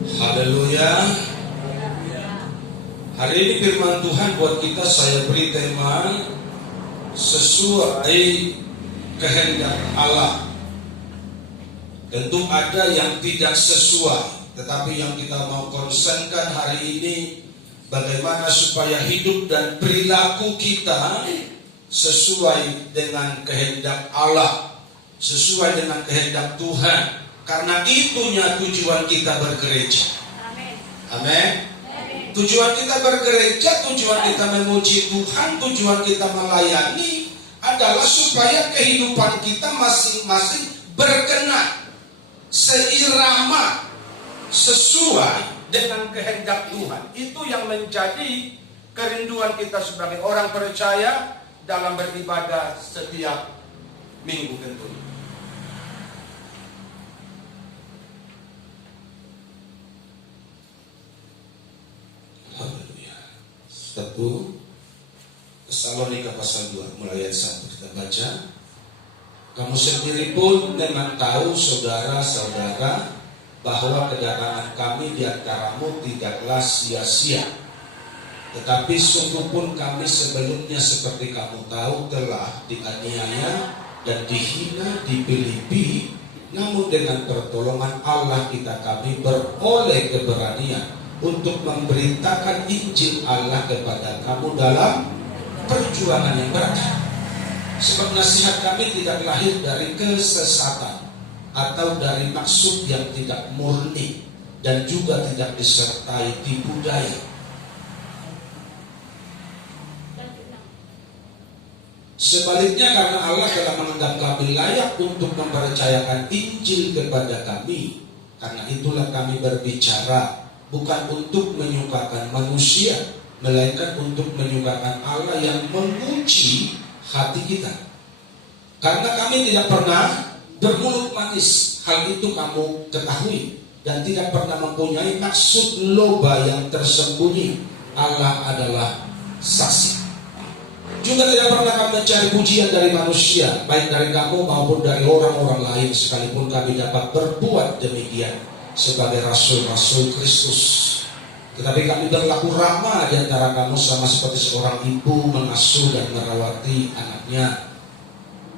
Haleluya. Hari ini firman Tuhan buat kita, saya beri tema sesuai kehendak Allah. Tentu ada yang tidak sesuai, tetapi yang kita mau konsenkan hari ini, bagaimana supaya hidup dan perilaku kita sesuai dengan kehendak Allah, sesuai dengan kehendak Tuhan. Karena itunya tujuan kita bergereja. Amin. Tujuan kita bergereja, tujuan kita memuji Tuhan, tujuan kita melayani adalah supaya kehidupan kita masing-masing berkenan, seirama, sesuai dengan kehendak Tuhan. Itu yang menjadi kerinduan kita sebagai orang percaya dalam beribadah setiap minggu tentunya. Haleluya. 1 Tesalonika pasal 2 mulai ayat 1 kita baca. Kamu sendiri pun memang tahu saudara-saudara bahwa kedatangan kami di antaramu tidaklah sia-sia. Tetapi sungguh pun kami sebelumnya seperti kamu tahu telah dianiaya dan dihina di Filipi, namun dengan pertolongan Allah kami beroleh keberanian untuk memberitakan Injil Allah kepada kamu dalam perjuangan yang berat. Sebab nasihat kami tidak lahir dari kesesatan atau dari maksud yang tidak murni, dan juga tidak disertai tipu daya. Sebaliknya, karena Allah telah menganggap kami layak untuk mempercayakan Injil kepada kami, karena itulah kami berbicara bukan untuk menyukakan manusia, melainkan untuk menyukakan Allah yang menguji hati kita. Karena kami tidak pernah bermulut manis, hal itu kamu ketahui, dan tidak pernah mempunyai maksud loba yang tersembunyi. Allah adalah saksi. Juga tidak pernah kami mencari pujian dari manusia, baik dari kamu maupun dari orang-orang lain, sekalipun kami dapat berbuat demikian sebagai rasul-rasul Kristus. Tetapi kami berlaku ramah di antara kamu sama seperti seorang ibu mengasuh dan merawati anaknya.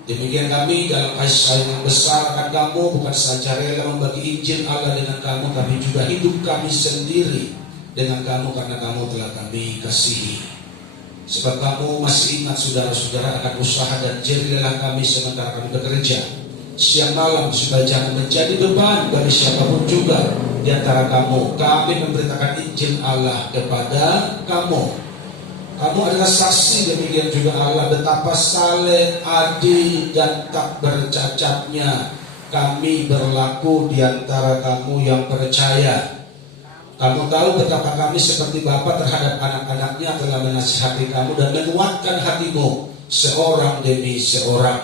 Demikian kami dalam kasih sayang yang besar akan kamu, bukan saja rela membagi Injil Allah dengan kamu, tapi juga hidup kami sendiri dengan kamu karena kamu telah kami kasihi. Sebab kamu masih ingat saudara-saudara akan usaha dan jerih kami sementara kami bekerja siang malam, supaya jangan menjadi beban bagi siapapun juga di antara kamu. Kami memberitakan Injil Allah kepada kamu. Kamu adalah saksi, demikian juga Allah, betapa saleh, adil, dan tak bercacatnya kami berlaku di antara kamu yang percaya. Kamu tahu betapa kami seperti bapa terhadap anak-anaknya telah menasihati kamu dan menguatkan hatimu seorang demi seorang,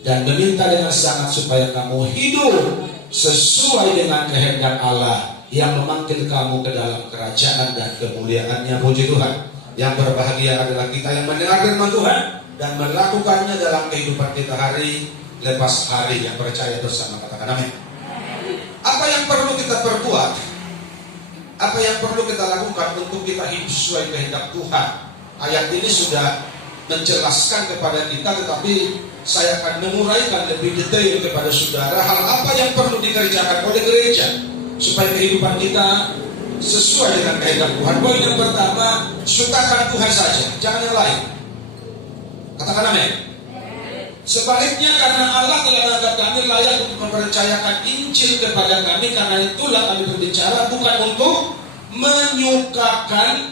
dan meminta dengan sangat supaya kamu hidup sesuai dengan kehendak Allah yang memanggil kamu ke dalam kerajaan dan kemuliaannya. Puji Tuhan. Yang berbahagia adalah kita yang mendengar firman Tuhan dan melakukannya dalam kehidupan kita hari lepas hari. Yang percaya bersama katakan amin. Apa yang perlu kita perbuat, apa yang perlu kita lakukan untuk kita hidup sesuai kehendak Tuhan? Ayat ini sudah menjelaskan kepada kita, tetapi saya akan menguraikan lebih detail kepada saudara hal apa yang perlu dikerjakan oleh gereja supaya kehidupan kita sesuai dengan kehendak Tuhan. Poin yang pertama, sukakan Tuhan saja, jangan yang lain. Katakan amin. Sebaliknya, karena Allah telah menganggap kami layak untuk mempercayakan Injil kepada kami, karena itulah kami berbicara bukan untuk menyukakan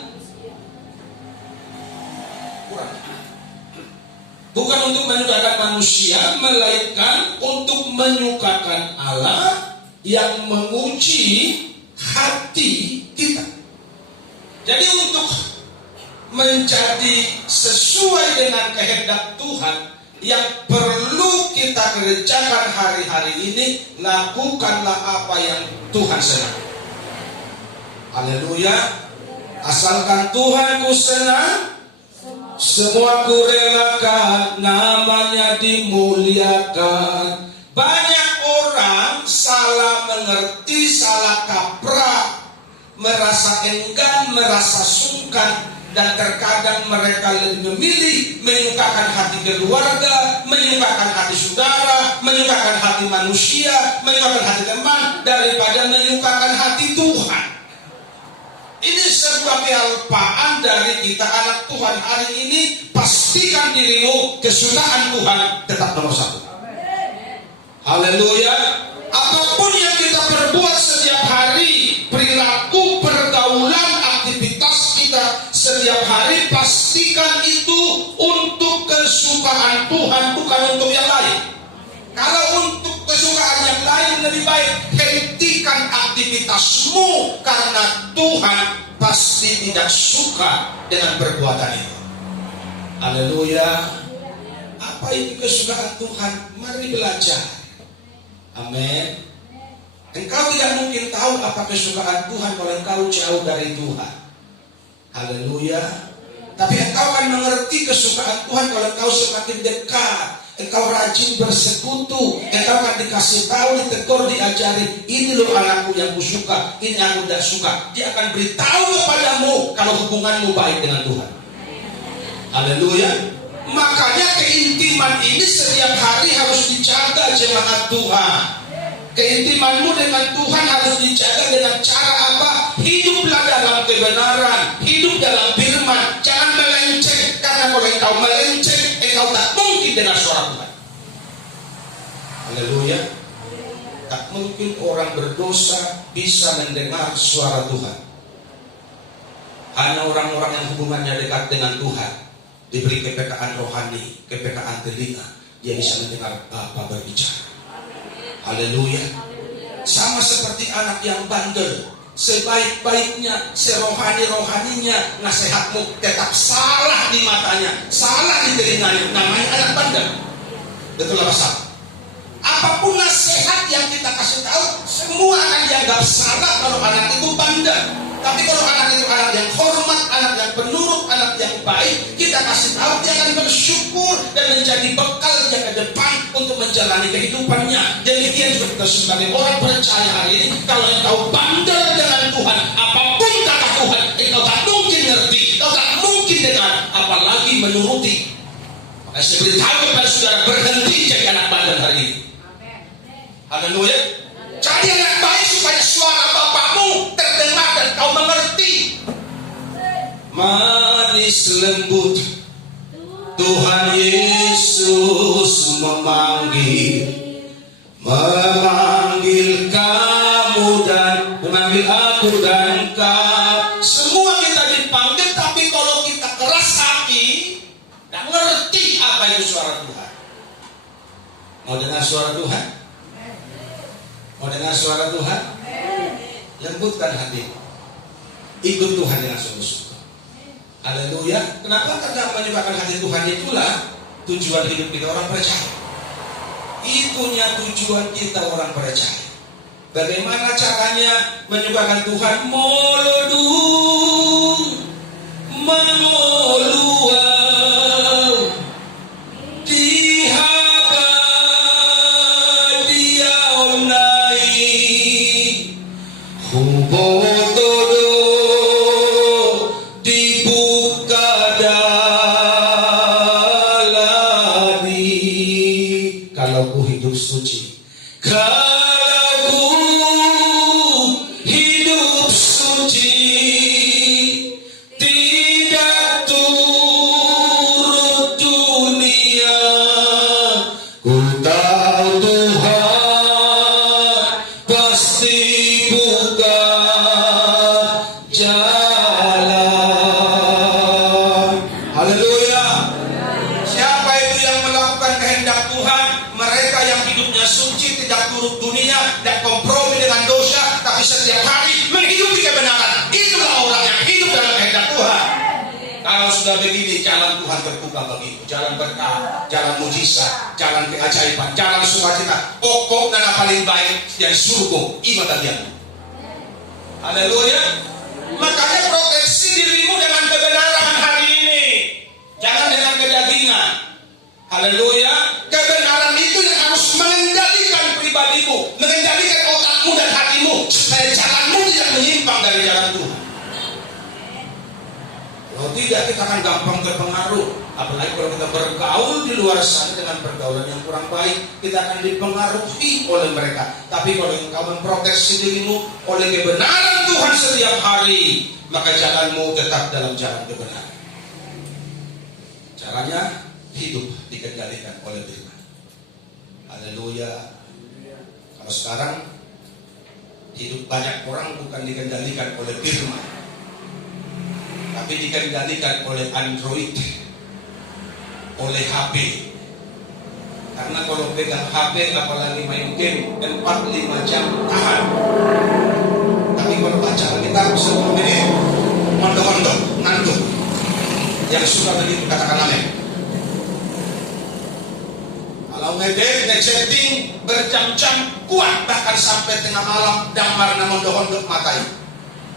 manusia, melainkan untuk menyukakan Allah yang menguji hati kita. Jadi untuk menjadi sesuai dengan kehendak Tuhan, yang perlu kita kerjakan hari-hari ini, lakukanlah apa yang Tuhan senang. Haleluya. Asalkan Tuhan ku senang, semua ku relakan, namanya dimuliakan. Banyak orang salah mengerti, salah kaprah merasa enggan, merasa sungkan, dan terkadang mereka lebih memilih menyukakan hati keluarga, menyukakan hati saudara, menyukakan hati manusia, menyukakan hati teman, daripada menyukakan hati Tuhan. Ini sebuah kealpaan dari kita anak Tuhan hari ini. Pastikan dirimu kesukaan Tuhan tetap nomor satu. Haleluya. Apapun yang kita perbuat setiap hari, perilaku, pergaulan, aktivitas kita setiap hari, pastikan itu untuk kesukaan Tuhan, bukan untuk yang lain. Kalau untuk kesukaan yang lain, lebih baik hentikan aktivitasmu, karena Tuhan pasti tidak suka dengan perbuatan itu. Haleluya. Apa itu kesukaan Tuhan? Mari belajar. Amin. Engkau tidak mungkin tahu apa kesukaan Tuhan kalau engkau jauh dari Tuhan. Haleluya. Tapi engkau akan mengerti kesukaan Tuhan kalau engkau semakin dekat, engkau rajin bersekutu, engkau akan dikasih tahu, ditegur, diajari. Ini loh anakku yang kusuka, ini aku tidak suka. Dia akan beritahu kepadamu kalau hubunganmu baik dengan Tuhan. Haleluya. Makanya keintiman ini setiap hari harus dijaga, jemaat Tuhan. Keintimanmu dengan Tuhan harus dijaga dengan cara apa? Hiduplah dalam kebenaran, hidup dalam firman, jangan melenceng. Karena kalau engkau melenceng, engkau tak mungkin dengar suara Tuhan. Haleluya. Tak mungkin orang berdosa bisa mendengar suara Tuhan. Hanya orang-orang yang hubungannya dekat dengan Tuhan, diberi kepekaan rohani, kepekaan telinga, dia bisa mendengar Bapa berbicara. Haleluya. Sama seperti anak yang bandel, sebaik-baiknya, serohani-rohaninya, nasihatmu tetap salah di matanya, salah di telinganya, namanya anak bandel. Betul apa salah? Apapun nasihat yang kita kasih tahu, semua akan dianggap salah kalau anak itu bandel. Tapi kalau anak itu anak yang hormat, anak yang penurut, anak yang baik, kita kasih tahu, dia akan bersyukur dan menjadi bekal dia ke depan untuk menjalani kehidupannya. Demikian juga kita sebagai orang percaya hari ini, kalau engkau bandel dengan Tuhan, apapun kata Tuhan, engkau tak mungkin ngerti, engkau tak mungkin dengar, apalagi menuruti. Maka saya beritahu kepada saudara, berhenti jadi anak bandel hari ini. Haleluya. Jadi anak baik supaya suara Bapakmu terdengar dan kau mengerti. Manis lembut Tuhan Yesus memanggil kamu dan memanggil aku dan kau. Semua kita dipanggil, tapi kalau kita keras hati, tidak mengerti apa itu suara Tuhan. Mau dengar suara Tuhan? Mau dengar suara Tuhan? Lembutkan hatimu, ikut Tuhan dengan sungguh-sungguh. Haleluya. Kenapa? Karena menyukakan hati Tuhan itulah tujuan hidup kita orang percaya. Itunya tujuan kita orang percaya. Bagaimana caranya menyukakan Tuhan? Molodung mangolua begini, jalan Tuhan terbuka bagimu, jalan berkah, jalan mujizat, jalan keajaiban, jalan sukacita. Pokok dan paling baik yang surga iman kalian. Haleluya. Makanya proteksi dirimu dengan kebenaran hari ini, jangan dengan kedagingan. Haleluya. Kebenaran itu yang harus mengendalikan pribadimu, mengendalikan otakmu dan hatimu, supaya jalanmu tidak menyimpang dari jalan Tuhan. Kalau tidak, kita akan gampang terpengaruh. Apalagi kalau kita bergaul di luar sana dengan pergaulan yang kurang baik, kita akan dipengaruhi oleh mereka. Tapi kalau engkau memproteksi dirimu oleh kebenaran Tuhan setiap hari, maka jalanmu tetap dalam jalan kebenaran. Caranya hidup dikendalikan oleh firman. Haleluya. Kalau sekarang hidup banyak orang bukan dikendalikan oleh firman, tapi dikendalikan oleh Android, oleh HP. Karena kalau pegang HP apalagi main game 4-5 jam tahan. Tapi kalau baca Alkitab sebelum ini mondok-mondok, ngantuk. Yang suka begitu katakan amin. Kalau ngechatting berjam-jam kuat, bahkan sampai tengah malam damar na mondok-mondok matai.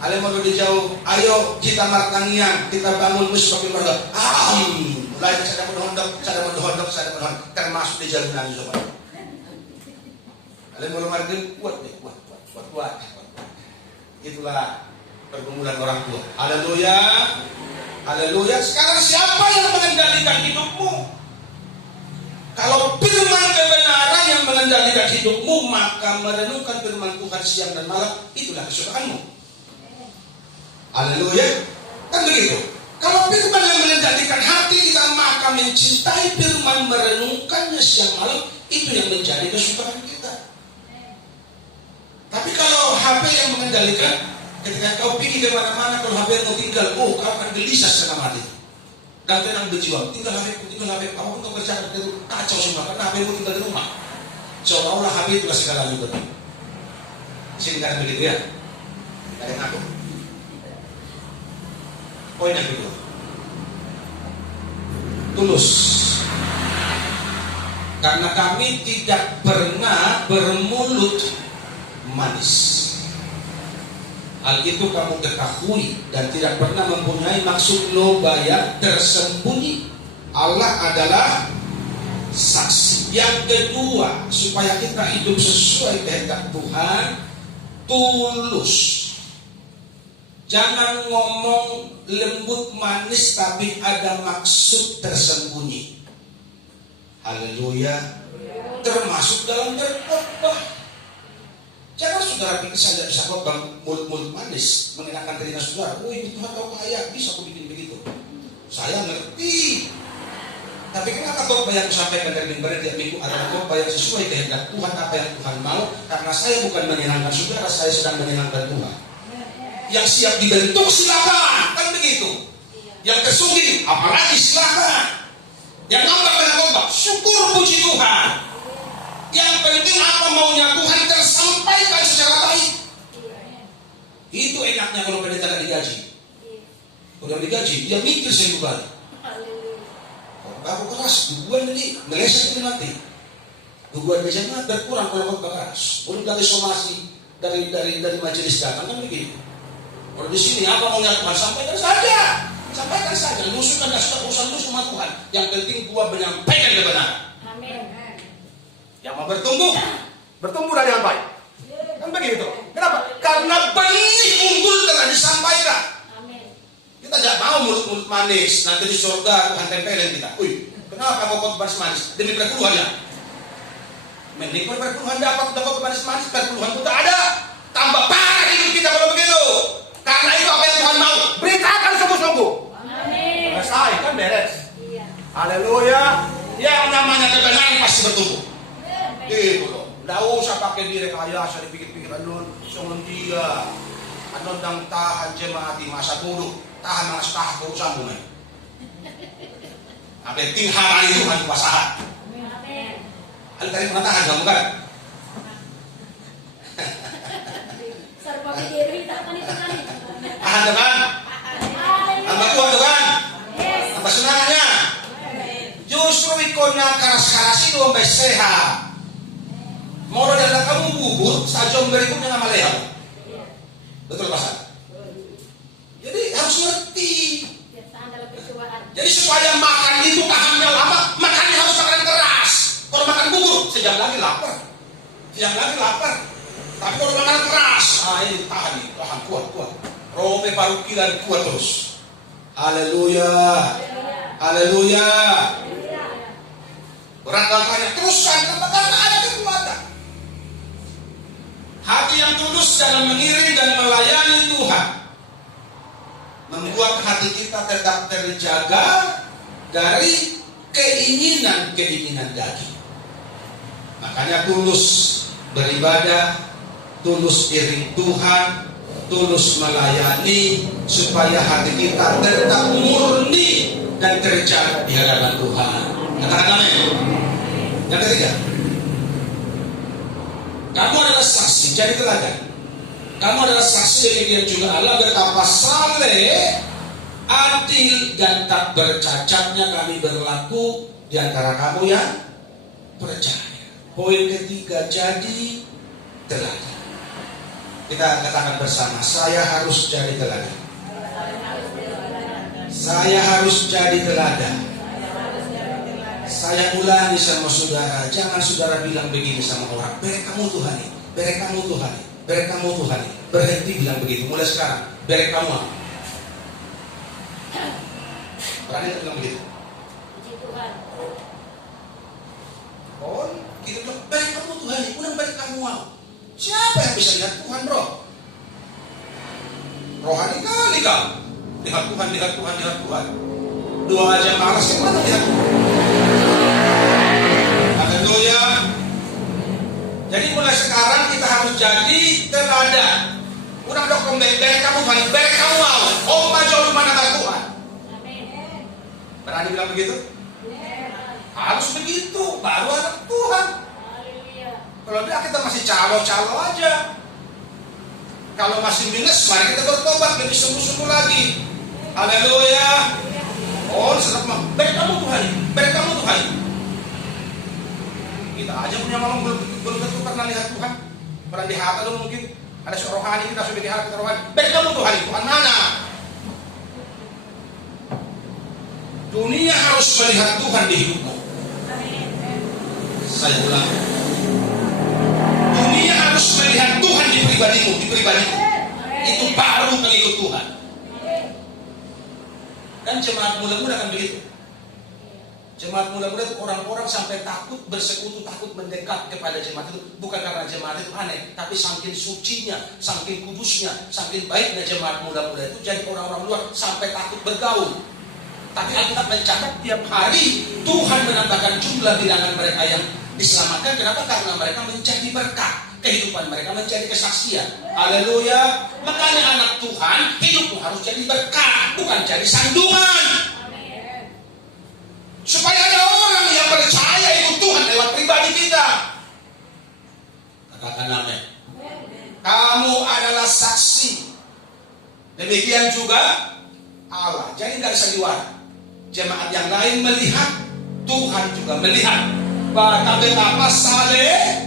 Ale mau di jauh, ayo kita martangian, kita bangun sebagai keluarga. Mulai saya mondok, termasuk di jalan nangis sobat. Ale mau margin kuat. Itulah pergumulan orang tua. Haleluya. Haleluya. Sekarang siapa yang mengendalikan hidupmu? Kalau firman kebenaran yang mengendalikan hidupmu, maka merenungkan firman Tuhan siang dan malam, itulah kesukaanmu. Haleluya. Kan begitu. Kalau firman yang mengendalikan hati kita, maka mencintai firman, merenungkannya siang malam, itu yang menjadi kesukaan kita. Tapi kalau HP yang mengendalikan, ketika kau pergi kemana-mana, kalau HP mau tinggal, kau akan gelisah setengah mati. Dan tenang berjuang, tinggal HP, kamu pun kau kerjakan itu kacau semua, karena HP mu tinggal di rumah. Seolah-olah HP itulah segalanya juga. Sehingga begitu ya. Ada yang ngaku. Poin yang kedua, tulus. Karena kami tidak pernah bermulut manis. Hal itu kamu ketahui dan tidak pernah mempunyai maksud loba yang tersembunyi. Allah adalah saksi. Yang kedua, supaya kita hidup sesuai kehendak Tuhan, tulus. Jangan ngomong lembut manis tapi ada maksud tersembunyi. Haleluya. Termasuk dalam berkhotbah. Jangan saudara pikir saya bisa khotbah mulut-mulut manis mengenakan telinga saudara. Oh, itu Tuhan kau kaya, bisa aku bikin begitu. Saya ngerti. Tapi kenapa khotbah yang aku sampaikan dari minggu tiap minggu adalah khotbah yang sesuai kehendak Tuhan, apa yang Tuhan mau? Karena saya bukan menyenangkan saudara, saya sedang menyenangkan Tuhan. Yang siap dibentuk silakan, kan begitu. Yang kesungguh apalagi silakan. Yang nampak dengan khotbah, syukur puji Tuhan. Yang penting apa maunya Tuhan tersampaikan secara baik. Itu enaknya kalau pendeta gak digaji. Kalau digaji, dia mikir semua kali. Aku keras, duguan ini meleset ini nanti. Duguan biasanya berkurang kalau khotbah keras. Belum dari somasi dari majelis datang kan begitu. Kalau di sini apa maunya Tuhan sampaikan saja. Musuh kan gak suka urusan musuh sama Tuhan. Yang penting gua menyampaikan kebenaran. Amin. Yang mau bertumbuhlah dengan baik. Kan begitu. Kenapa? Karena benih unggul telah disampaikan. Amin. Kita tidak mau mulut-mulut manis. Nanti di surga Tuhan tempelin kita. Kenapa kamu khotbah manis? Demi perpuluhan ya. Menikmati perpuluhan dapat manis. Perpuluhan itu tak ada. Tambah parah hidup kita kalau begitu. Karena itu apa yang Tuhan mau. Beritakan sungguh-sungguh. Amin. Selesai kan beres. Iya. Haleluya. Yang namanya kebenaran pasti bertumbuh. Gitu loh. Nggak usah pakai direkayasa dipikir-pikir anon dia anon dang tahan jemaat di masa dulu tahan mas tahan urusanmu nih. Apa penting hari itu kan kuasaan. Amin. Tadi pernah tahan kamu kan? Serba pikir tak kan itu kan. Tahan kan? Tambah kuat kan? Tambah senangnya. Justru ikonnya keras-keras itu sampai sehat. Mau adalah kamu bubur, sajam berikutnya nama leha. Betul pasal. Jadi harus ngerti. Jadi supaya makan itu tahannya lama, makannya harus makan keras. Kalau makan bubur, sejam lagi lapar. Tapi kalau makan keras, ini tahan kuat. Robe paru kilan kuat terus. Haleluya. Haleluya. Orang tanya, teruskan, kenapa? Karena ada kekuatan. Hati yang tulus dalam mengiring dan melayani Tuhan membuat hati kita tetap terjaga dari keinginan-keinginan daging. Makanya tulus beribadah, tulus iring Tuhan, tulus melayani, supaya hati kita tetap murni dan terjaga di hadapan Tuhan. Katakan amin. Yang ketiga, kamu adalah saksi, jadi teladan. Kamu adalah saksi demikian juga Allah betapa saleh, adil dan tak bercacatnya kami berlaku di antara kamu yang percaya. Poin ketiga, jadi teladan. Kita katakan bersama, saya harus jadi teladan. Saya harus jadi teladan. Saya ulangi sama saudara, jangan saudara bilang begini sama orang, berek kamu Tuhani, berek kamu Tuhani, berek kamu Tuhani. Berhenti bilang begitu, mulai sekarang, berek kamu. Berani bilang begitu? Oh, kita bilang, berek kamu Tuhani, udah berek kamu. Siapa yang bisa lihat Tuhan, bro? Rohani kali kau. Lihat Tuhan, lihat Tuhan, lihat Tuhan. Dua aja malas, yang mana lihat Tuhan? Haleluya. Jadi mulai sekarang kita harus jadi teladan. Udah dong, berek kamu Tuhan, berek kamu mau. Oh, maju di mana Tuhan? Berani bilang begitu? Harus begitu, baru anak Tuhan. Kalau tidak kita masih calo-calo aja. Kalau masih minus, mari kita bertobat lebih sungguh-sungguh lagi. Haleluya. Oh, sedap mah. Berek kamu Tuhan, berek kamu Tuhan. Kita aja punya malam belum tentu pernah lihat Tuhan. Pernah di hati dulu mungkin. Ada seorang rohani kita sudah di hati rohani. Berek kamu Tuhan, Tuhan mana? Dunia harus melihat Tuhan di hidupmu. Saya ulang. Dunia harus melihat Tuhan di pribadimu, di pribadimu. Itu baru pengikut Tuhan. Dan jemaat muda-muda kan begitu. Jemaat muda-muda itu orang-orang sampai takut bersekutu, takut mendekat kepada jemaat itu. Bukan karena jemaat itu aneh, tapi saking sucinya, saking kudusnya, saking baiknya jemaat muda-muda itu. Jadi orang-orang luar sampai takut bergaul. Tapi Alkitab mencatat tiap hari Tuhan menambahkan jumlah bilangan mereka yang diselamatkan. Kenapa? Karena mereka menjadi berkat. Kehidupan mereka menjadi kesaksian. Haleluya. Makanya anak Tuhan, hidupmu harus jadi berkat, bukan jadi sandungan. Supaya ada orang yang percaya ikut Tuhan lewat pribadi kita. Katakan amin. Kamu adalah saksi. Demikian juga Allah. Jadi tidak bisa diwara. Jemaat yang lain melihat, Tuhan juga melihat bahwa betapa saleh,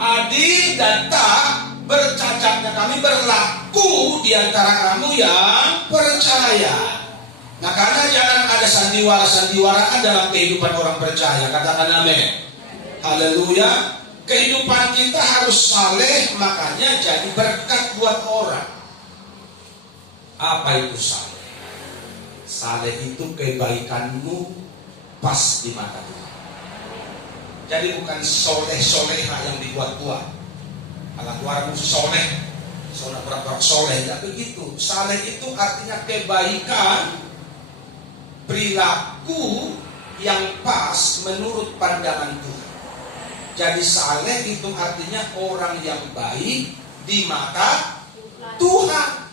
adil dan tak bercacatnya kami berlaku di antara kamu yang percaya. Makanya jangan ada sandiwara-sandiwaraan dalam kehidupan orang percaya. Katakan amin. Haleluya. Kehidupan kita harus saleh, makanya jadi berkat buat orang. Apa itu saleh? Saleh itu kebaikanmu pas di mata Tuhan. Jadi bukan soleh-soleha yang dibuat-buat. Kalau orang soleh, pura-pura soleh, tidak begitu. Saleh itu artinya kebaikan, perilaku yang pas menurut pandangan Tuhan. Jadi saleh itu artinya orang yang baik di mata Tuhan.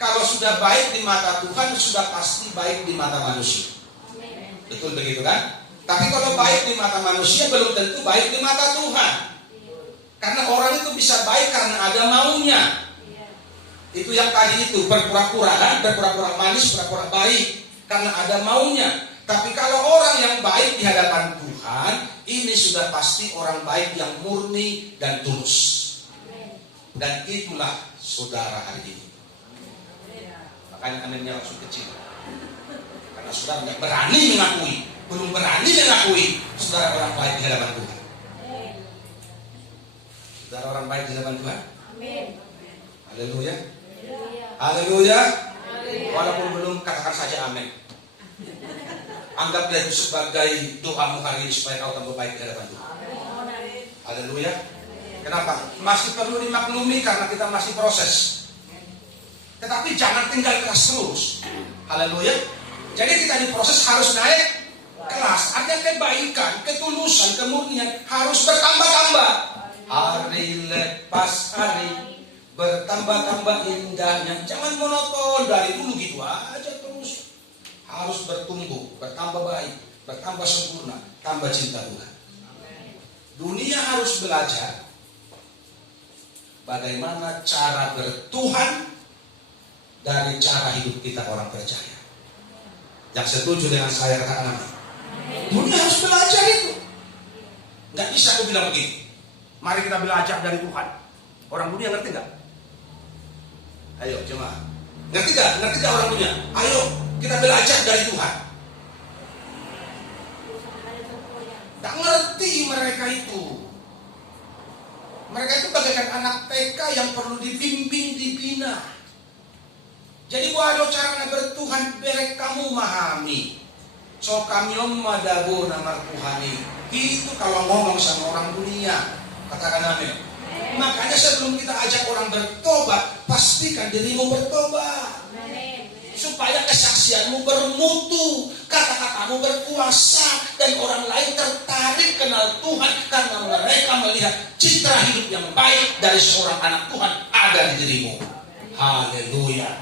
Kalau sudah baik di mata Tuhan, sudah pasti baik di mata manusia. Betul begitu kan? Tapi kalau baik di mata manusia, belum tentu baik di mata Tuhan. Karena orang itu bisa baik karena ada maunya. Itu yang tadi itu, berpura-pura kan? Berpura-pura manis, berpura-pura baik karena ada maunya. Tapi kalau orang yang baik di hadapan Tuhan, ini sudah pasti orang baik yang murni dan tulus. Dan itulah saudara hari ini. Makanya aminnya langsung kecil. Karena saudara tidak berani mengakui, belum berani mengakui saudara orang baik di hadapan Tuhan. Saudara orang baik di hadapan Tuhan. Amin. Haleluya. Haleluya. Walaupun belum, katakan saja amin. Anggaplah itu sebagai doamu hari ini supaya kau tambah baik di hadapan Tuhan. Haleluya. Kenapa? Masih perlu dimaklumi karena kita masih proses. Tetapi jangan tinggal kelas terus. Haleluya. Jadi kita diproses harus naik kelas. Ada kebaikan, ketulusan, kemurnian harus bertambah-tambah. Hari lepas hari bertambah-tambah indahnya. Jangan monoton dari dulu gitu aja terus. Harus bertumbuh, bertambah baik, bertambah sempurna, tambah cinta Tuhan. Dunia harus belajar bagaimana cara bertuhan dari cara hidup kita orang percaya. Yang setuju dengan saya katakan amin. Dunia harus belajar itu. Nggak bisa aku bilang begini. Mari kita belajar dari Tuhan. Orang dunia ngerti nggak? Ayo jemaah. Ngerti nggak orang dunia? Ayo kita belajar dari Tuhan. Tak ngerti mereka itu. Mereka itu bagaikan anak TK yang perlu dibimbing, dibina. Jadi waduh cara bertuhan berek kamu memahami. So kami madago nama Tuhani. Itu kalau ngomong sama orang dunia. Katakan amin. Makanya sebelum kita ajak orang bertobat, pastikan dirimu bertobat. Supaya kesaksianmu bermutu, kata-katamu berkuasa, dan orang lain tertarik kenal Tuhan karena mereka melihat citra hidup yang baik dari seorang anak Tuhan ada di dirimu. Haleluya.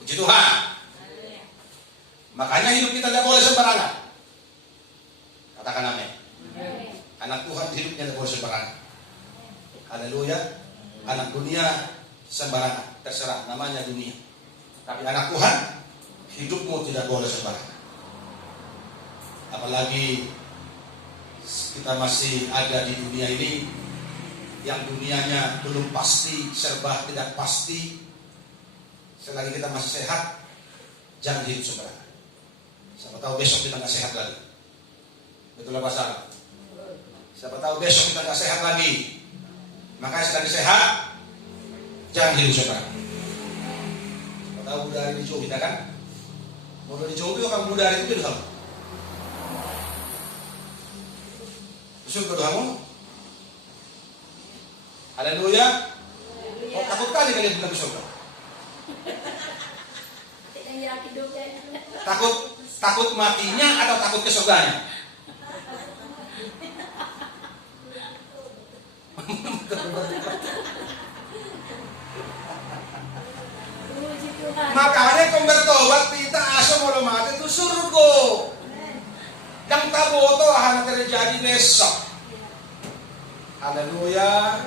Puji Tuhan. Makanya hidup kita tidak boleh sembarangan. Katakan amin. Anak Tuhan hidupnya tidak boleh sembarangan. Haleluya. Anak dunia sembarangan, terserah namanya dunia. Tapi anak Tuhan, hidupmu tidak boleh sembarangan. Apalagi kita masih ada di dunia ini yang dunianya belum pasti, serba tidak pasti. Selagi kita masih sehat, jangan hidup sembarangan. Siapa tahu besok kita nggak sehat lagi. Betul apa salah? Siapa tahu besok kita nggak sehat lagi. Makanya sedang sehat, jangan hidup sembarangan. Tahu muda hari dicoba kita kan? Muda dicoba itu kan muda hari itu sama. Usul berdoamu. Haleluya. Oh, takut kali kalian bukan surga. Takut matinya atau takut ke surganya? Makanya kau bertobat kita asal mau mati itu surga. Yang tak boto akan terjadi besok. Haleluya.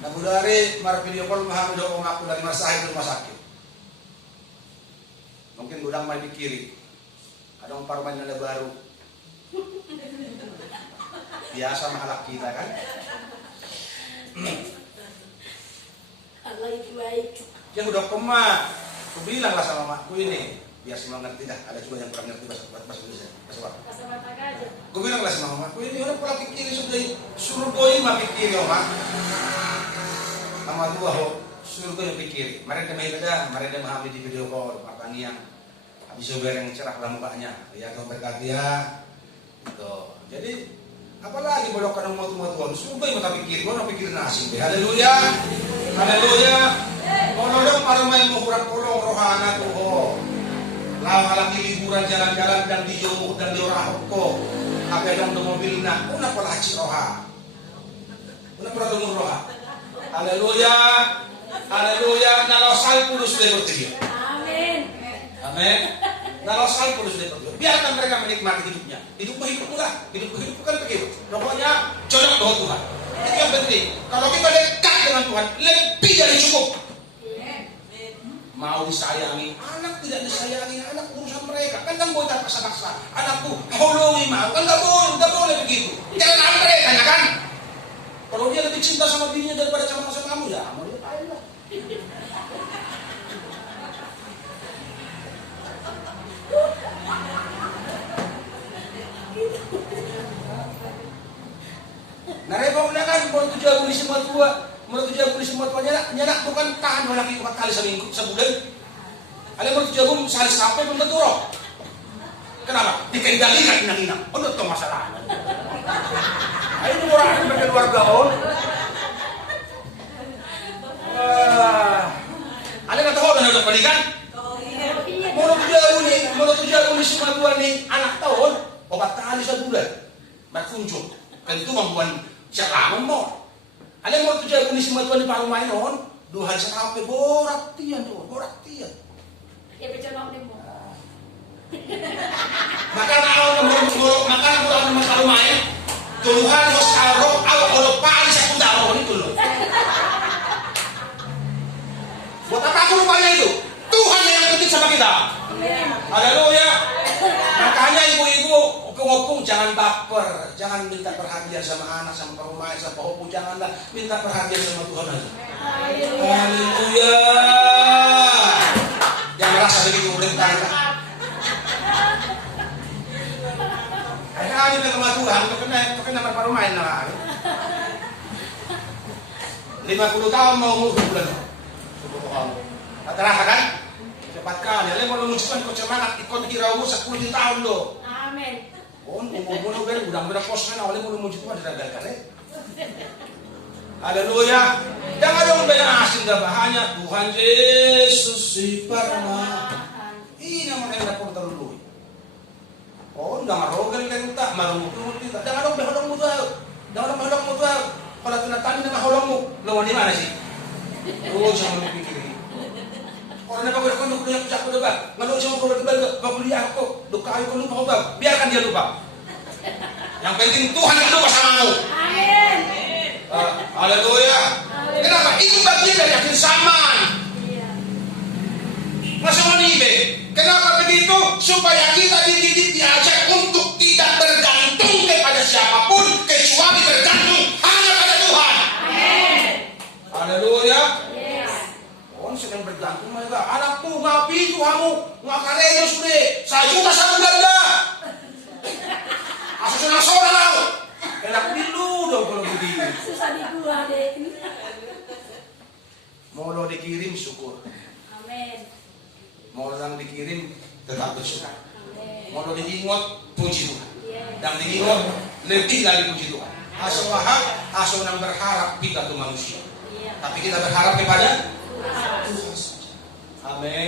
Nah budari mar video call Muhammad doa ngaku dari rumah sakit. Mungkin gudang main di kiri. Ada umpar main ada baru. Biasa mahalak kita kan. Allah itu baik. Dia udah kema, aku bilang lah sama makku ini, biar semua ngerti dah. Ada juga yang kurang ngerti bahasa Indonesia, bahasa Batak aja. Aku bilang lah sama makku ini, orang pola pikir sudah suruh doi mah pikir ya mak. Nama tua ho, suruh doi pikir. Mereka memahami di video call, makanya yang habis yang cerah dalam mukanya, ya kau berkati ya, gitu. Jadi apalagi bodoh kadang mau tua, suruh doi mah pikir, gua nak pikir nasi. Haleluya, haleluya. Kalau para main mau kurang kolong rohana tuh ho, lama lagi liburan jalan-jalan dan di jauh dan di orang kok, apa yang di mobil nak, una pola haji roha, una pola dong roha, haleluya, haleluya, nalosal pulus deh bertiga, amin, amin, nalosal pulus deh bertiga, biarkan mereka menikmati hidupnya, hidup bukan begitu, pokoknya cocok dengan Tuhan, itu yang penting, kalau kita dekat dengan Tuhan, lebih dari cukup. Mau disayangi, anak tidak disayangi, anak urusan mereka. Kan boleh tak paksa-paksa. Anakku, holongi mau, kan nggak boleh begitu. Jangan mereka, ya kan? Kalau dia lebih cinta sama dirinya daripada sama kamu, ya mau dia aja lah. Nah, repot kan, mau tujuh abuli semua tua. Menurut dia boleh semua tuanya nyenak bukan tahan lagi 4 kali seminggu sebulan. Alam mo jago sehari sampai belum tentu roh. Kenapa? Dikendalikan inang-inang. Oh, itu masalahnya. Ayo orang yang berkeluarga on. Ada kata ho na palikan. Mau tujuan ni si matuan ni anak tahun obat kali sa bulan. Magkunjung. Kan itu membuat siya lamang mo. Alam mo tujuan ni si matuan ni parumahin on. 2 hari sa kape borak tiyan doon, borak tiyan. Ya betul nak demo. Maka na naman parumahin. Tuluhan mo sa araw, o pali sa kundaro ni tulo. Buat apa aku rupanya itu? Tuhan yang penting sama kita. Haleluya. Makanya ibu-ibu, opung-opung jangan baper, jangan minta perhatian sama anak, sama perumahan, sama opung, janganlah minta perhatian sama Tuhan aja. Haleluya. Yang merasa begitu urip tangga. Kaya ini sama Tuhan, kena perumahan lah. 50 tahun mau umur bulan. Terasa kan? Cepat kali. Alam mo lumusukan ko semangat ikot kirawo sa 10 tahun lo. Amin. Oh, umur ben udang pos na alam mo lumusukan diragal ka Haleluya. Jangan dong asing dah bahanya Tuhan Yesus si parma. Ini naman ay napong taluloy. Oh, nggak marogan kan tak marungut kita. Jangan dong beholong mo daw. Jangan dong beholong mo daw. Kalau tinatani na maholong mo, lawan di mana sih? Oh, jangan dipikirin. Orang nak kau nak yang cakap dah, ngalau jangan kau berbalik, kau kuliah kau, luka kau lupa kau, biarkan dia lupa. Yang penting Tuhan yang lupa sama kamu. Amin. Haleluya. Kenapa? Itu bagian dari yakin saman. Masa manibe. Kenapa begitu? Supaya kita dididik diajak untuk tidak bergantung kepada siapapun, kecuali bergantung hanya pada Tuhan. Amin. Haleluya. Yes. Sedang bergantung mereka. Anakku, ngapi Tuhanmu, ngakareyo sudah. Saya juga satu ganda. Asal senang seorang. Enak dulu dong kalau begini. Susah dibuat deh. Mau lo dikirim syukur. Amin. Mau orang dikirim tetap bersyukur. Amin. Mau lo diingot puji Tuhan. Yes. Dan diingot lebih dari puji Tuhan. Asal wahab, asal yang berharap kita tuh manusia. Iya. Tapi kita berharap kepada Tuhan. Tuhan saja. Amin.